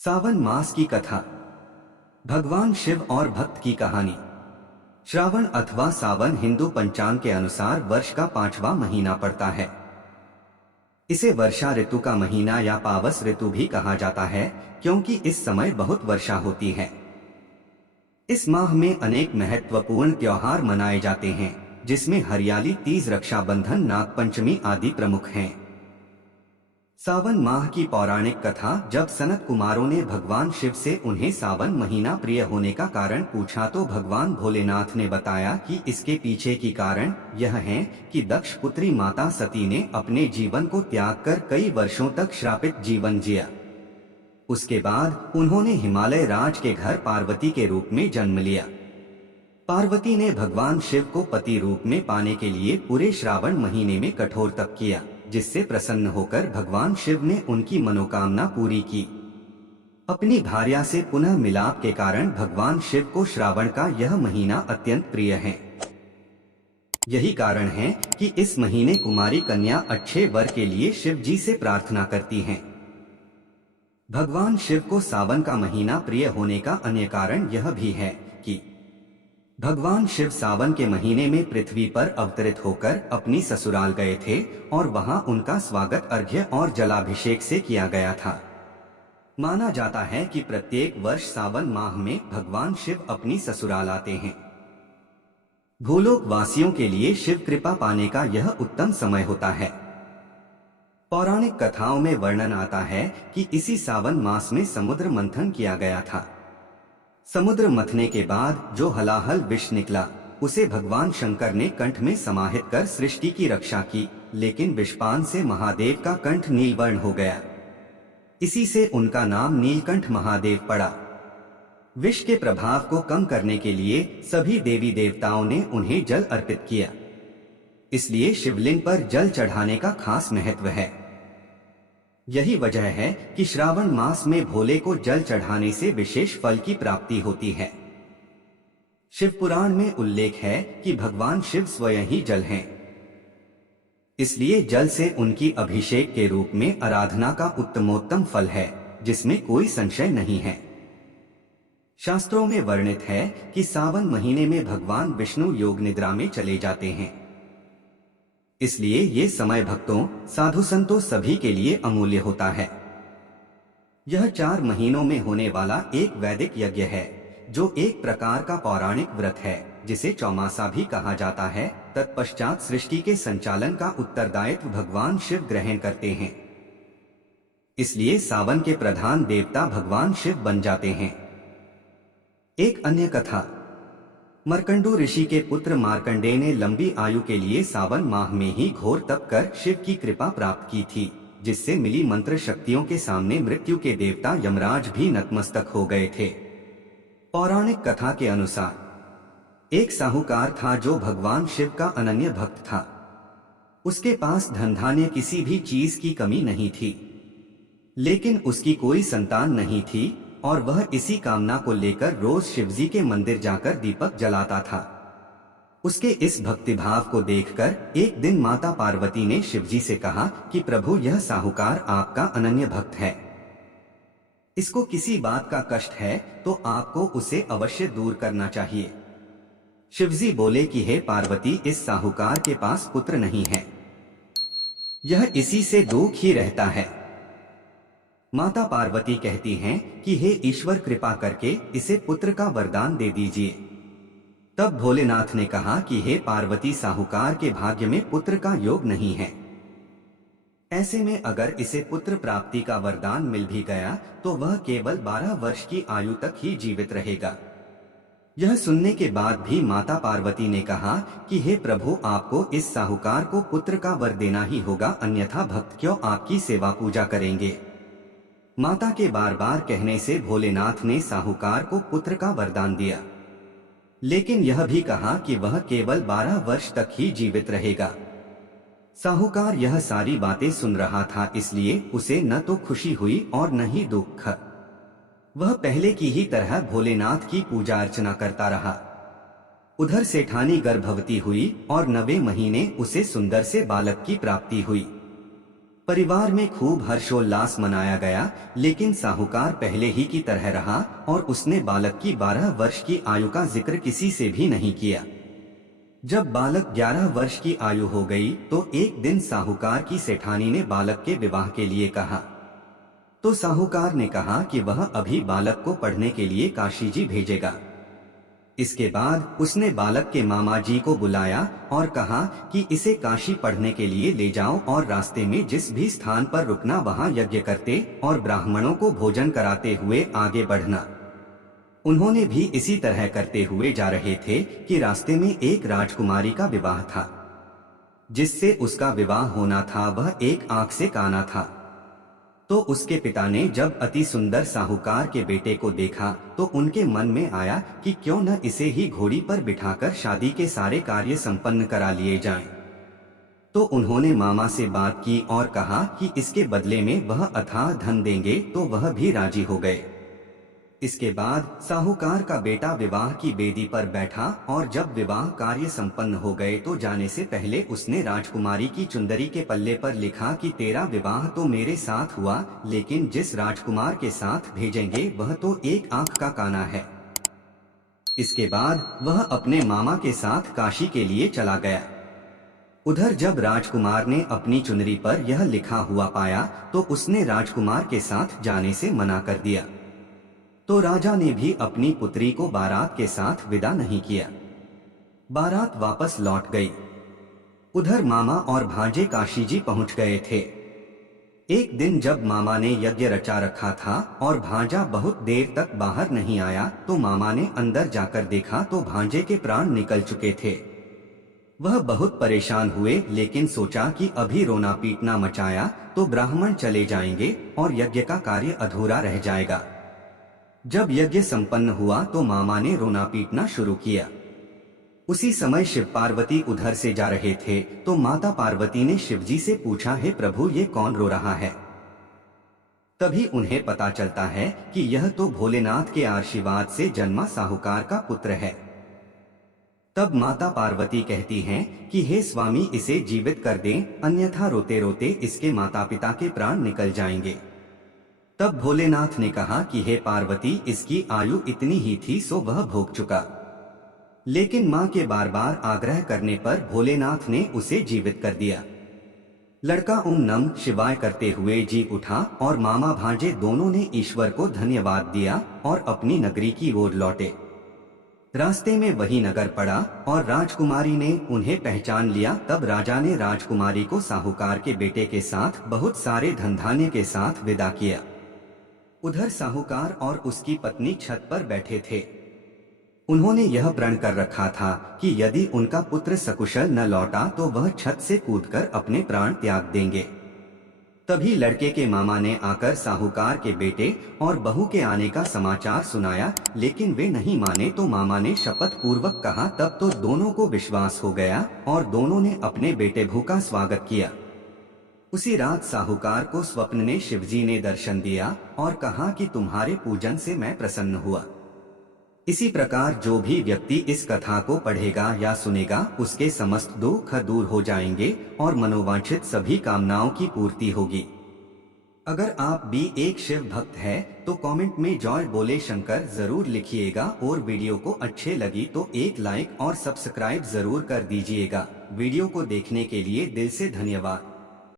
सावन मास की कथा। भगवान शिव और भक्त की कहानी। श्रावण अथवा सावन हिंदू पंचांग के अनुसार वर्ष का 5वां महीना पड़ता है। इसे वर्षा ऋतु का महीना या पावस ऋतु भी कहा जाता है, क्योंकि इस समय बहुत वर्षा होती है। इस माह में अनेक महत्वपूर्ण त्योहार मनाए जाते हैं, जिसमें हरियाली तीज, रक्षाबंधन, नागपंचमी आदि प्रमुख हैं। सावन माह की पौराणिक कथा। जब सनत कुमारों ने भगवान शिव से उन्हें सावन महीना प्रिय होने का कारण पूछा तो भगवान भोलेनाथ ने बताया कि इसके पीछे की कारण यह है कि दक्ष पुत्री माता सती ने अपने जीवन को त्याग कर कई वर्षों तक श्रापित जीवन जिया। उसके बाद उन्होंने हिमालय राज के घर पार्वती के रूप में जन्म लिया। पार्वती ने भगवान शिव को पति रूप में पाने के लिए पूरे श्रावण महीने में कठोर तप किया, जिससे प्रसन्न होकर भगवान शिव ने उनकी मनोकामना पूरी की। अपनी भार्या से पुनः मिलाप के कारण भगवान शिव को श्रावण का यह महीना अत्यंत प्रिय है। यही कारण है कि इस महीने कुमारी कन्या अच्छे वर के लिए शिव जी से प्रार्थना करती हैं। भगवान शिव को सावन का महीना प्रिय होने का अन्य कारण यह भी है कि भगवान शिव सावन के महीने में पृथ्वी पर अवतरित होकर अपनी ससुराल गए थे और वहां उनका स्वागत अर्घ्य और जलाभिषेक से किया गया था। माना जाता है कि प्रत्येक वर्ष सावन माह में भगवान शिव अपनी ससुराल आते हैं। भूलोक वासियों के लिए शिव कृपा पाने का यह उत्तम समय होता है। पौराणिक कथाओं में वर्णन आता है कि इसी सावन मास में समुद्र मंथन किया गया था। समुद्र मथने के बाद जो हलाहल विष निकला, उसे भगवान शंकर ने कंठ में समाहित कर सृष्टि की रक्षा की, लेकिन विषपान से महादेव का कंठ नीलवर्ण हो गया। इसी से उनका नाम नीलकंठ महादेव पड़ा। विष के प्रभाव को कम करने के लिए सभी देवी देवताओं ने उन्हें जल अर्पित किया। इसलिए शिवलिंग पर जल चढ़ाने का खास महत्व है। यही वजह है कि श्रावण मास में भोले को जल चढ़ाने से विशेष फल की प्राप्ति होती है। शिव पुराण में उल्लेख है कि भगवान शिव स्वयं ही जल हैं। इसलिए जल से उनकी अभिषेक के रूप में आराधना का उत्तमोत्तम फल है, जिसमें कोई संशय नहीं है। शास्त्रों में वर्णित है कि सावन महीने में भगवान विष्णु योग निद्रा में चले जाते हैं। इसलिए ये समय भक्तों, साधु संतों सभी के लिए अमूल्य होता है। यह 4 महीनों में होने वाला एक वैदिक यज्ञ है, जो एक प्रकार का पौराणिक व्रत है, जिसे चौमासा भी कहा जाता है। तत्पश्चात सृष्टि के संचालन का उत्तरदायित्व भगवान शिव ग्रहण करते हैं। इसलिए सावन के प्रधान देवता भगवान शिव बन जाते हैं। एक अन्य कथा। मर्कंडू ऋषि के पुत्र मार्कंडेय ने लंबी आयु के लिए सावन माह में ही घोर तप कर शिव की कृपा प्राप्त की थी, जिससे मिली मंत्र शक्तियों के सामने मृत्यु के देवता यमराज भी नतमस्तक हो गए थे। पौराणिक कथा के अनुसार एक साहूकार था जो भगवान शिव का अनन्य भक्त था। उसके पास धन धान्य किसी भी चीज की कमी नहीं थी, लेकिन उसकी कोई संतान नहीं थी और वह इसी कामना को लेकर रोज शिवजी के मंदिर जाकर दीपक जलाता था। उसके इस भक्तिभाव को देखकर एक दिन माता पार्वती ने शिवजी से कहा कि प्रभु, यह साहूकार आपका अनन्य भक्त है। इसको किसी बात का कष्ट है तो आपको उसे अवश्य दूर करना चाहिए। शिवजी बोले कि हे पार्वती, इस साहूकार के पास पुत्र नहीं है, यह इसी से दुख ही रहता है। माता पार्वती कहती हैं कि हे ईश्वर, कृपा करके इसे पुत्र का वरदान दे दीजिए। तब भोलेनाथ ने कहा कि हे पार्वती, साहूकार के भाग्य में पुत्र का योग नहीं है। ऐसे में अगर इसे पुत्र प्राप्ति का वरदान मिल भी गया तो वह केवल 12 वर्ष की आयु तक ही जीवित रहेगा। यह सुनने के बाद भी माता पार्वती ने कहा कि हे प्रभु, आपको इस साहूकार को पुत्र का वर देना ही होगा, अन्यथा भक्त क्यों आपकी सेवा पूजा करेंगे। माता के बार बार कहने से भोलेनाथ ने साहूकार को पुत्र का वरदान दिया, लेकिन यह भी कहा कि वह केवल 12 वर्ष तक ही जीवित रहेगा। साहूकार यह सारी बातें सुन रहा था, इसलिए उसे न तो खुशी हुई और न ही दुख। वह पहले की ही तरह भोलेनाथ की पूजा अर्चना करता रहा। उधर सेठानी गर्भवती हुई और 9वें महीने उसे सुंदर से बालक की प्राप्ति हुई। परिवार में खूब हर्षोल्लास मनाया गया, लेकिन साहूकार पहले ही की तरह रहा और उसने बालक की 12 वर्ष की आयु का जिक्र किसी से भी नहीं किया। जब बालक 11 वर्ष की आयु हो गई तो एक दिन साहूकार की सेठानी ने बालक के विवाह के लिए कहा। तो साहूकार ने कहा कि वह अभी बालक को पढ़ने के लिए काशी जी भेजेगा। इसके बाद उसने बालक के मामा जी को बुलाया और कहा कि इसे काशी पढ़ने के लिए ले जाओ और रास्ते में जिस भी स्थान पर रुकना वहां यज्ञ करते और ब्राह्मणों को भोजन कराते हुए आगे बढ़ना। उन्होंने भी इसी तरह करते हुए जा रहे थे कि रास्ते में एक राजकुमारी का विवाह था। जिससे उसका विवाह होना था वह एक आंख से काना था। तो उसके पिता ने जब अति सुंदर साहूकार के बेटे को देखा तो उनके मन में आया कि क्यों न इसे ही घोड़ी पर बिठाकर शादी के सारे कार्य संपन्न करा लिए जाएं। तो उन्होंने मामा से बात की और कहा कि इसके बदले में वह अथाह धन देंगे, तो वह भी राजी हो गए। इसके बाद साहूकार का बेटा विवाह की बेदी पर बैठा और जब विवाह कार्य संपन्न हो गए तो जाने से पहले उसने राजकुमारी की चुंदरी के पल्ले पर लिखा कि तेरा विवाह तो मेरे साथ हुआ, लेकिन जिस राजकुमार के साथ भेजेंगे वह तो एक आंख का काना है। इसके बाद वह अपने मामा के साथ काशी के लिए चला गया। उधर जब राजकुमार ने अपनी चुनरी पर यह लिखा हुआ पाया तो उसने राजकुमार के साथ जाने से मना कर दिया। तो राजा ने भी अपनी पुत्री को बारात के साथ विदा नहीं किया। बारात वापस लौट गई। उधर मामा और भांजे काशी जी पहुंच गए थे। एक दिन जब मामा ने यज्ञ रचा रखा था और भांजा बहुत देर तक बाहर नहीं आया तो मामा ने अंदर जाकर देखा तो भांजे के प्राण निकल चुके थे। वह बहुत परेशान हुए, लेकिन सोचा कि अभी रोना पीटना मचाया तो ब्राह्मण चले जाएंगे और यज्ञ का कार्य अधूरा रह जाएगा। जब यज्ञ संपन्न हुआ तो मामा ने रोना पीटना शुरू किया। उसी समय शिव पार्वती उधर से जा रहे थे तो माता पार्वती ने शिवजी से पूछा, हे प्रभु ये कौन रो रहा है? तभी उन्हें पता चलता है कि यह तो भोलेनाथ के आशीर्वाद से जन्मा साहूकार का पुत्र है। तब माता पार्वती कहती हैं कि हे स्वामी इसे जीवित कर दें, अन्यथा रोते रोते इसके माता पिता के प्राण निकल जाएंगे। तब भोलेनाथ ने कहा कि हे पार्वती इसकी आयु इतनी ही थी सो वह भोग चुका। लेकिन मां के बार बार आग्रह करने पर भोलेनाथ ने उसे जीवित कर दिया। लड़का ओम नमः शिवाय करते हुए जी उठा और मामा भांजे दोनों ने ईश्वर को धन्यवाद दिया और अपनी नगरी की ओर लौटे। रास्ते में वही नगर पड़ा और राजकुमारी ने उन्हें पहचान लिया। तब राजा ने राजकुमारी को साहूकार के बेटे के साथ बहुत सारे धन धान्य के साथ विदा किया। उधर साहूकार और उसकी पत्नी छत पर बैठे थे। उन्होंने यह प्रण कर रखा था कि यदि उनका पुत्र सकुशल न लौटा तो वह छत से कूदकर अपने प्राण त्याग देंगे। तभी लड़के के मामा ने आकर साहूकार के बेटे और बहू के आने का समाचार सुनाया, लेकिन वे नहीं माने तो मामा ने शपथ पूर्वक कहा। तब तो दोनों को विश्वास हो गया और दोनों ने अपने बेटे भू का स्वागत किया। उसी रात साहूकार को स्वप्न में शिवजी ने दर्शन दिया और कहा कि तुम्हारे पूजन से मैं प्रसन्न हुआ। इसी प्रकार जो भी व्यक्ति इस कथा को पढ़ेगा या सुनेगा उसके समस्त दुख दूर हो जाएंगे और मनोवांछित सभी कामनाओं की पूर्ति होगी। अगर आप भी एक शिव भक्त है तो कमेंट में जय बोले शंकर जरूर लिखिएगा और वीडियो को अच्छे लगी तो एक लाइक और सब्सक्राइब जरूर कर दीजिएगा। वीडियो को देखने के लिए दिल से धन्यवाद।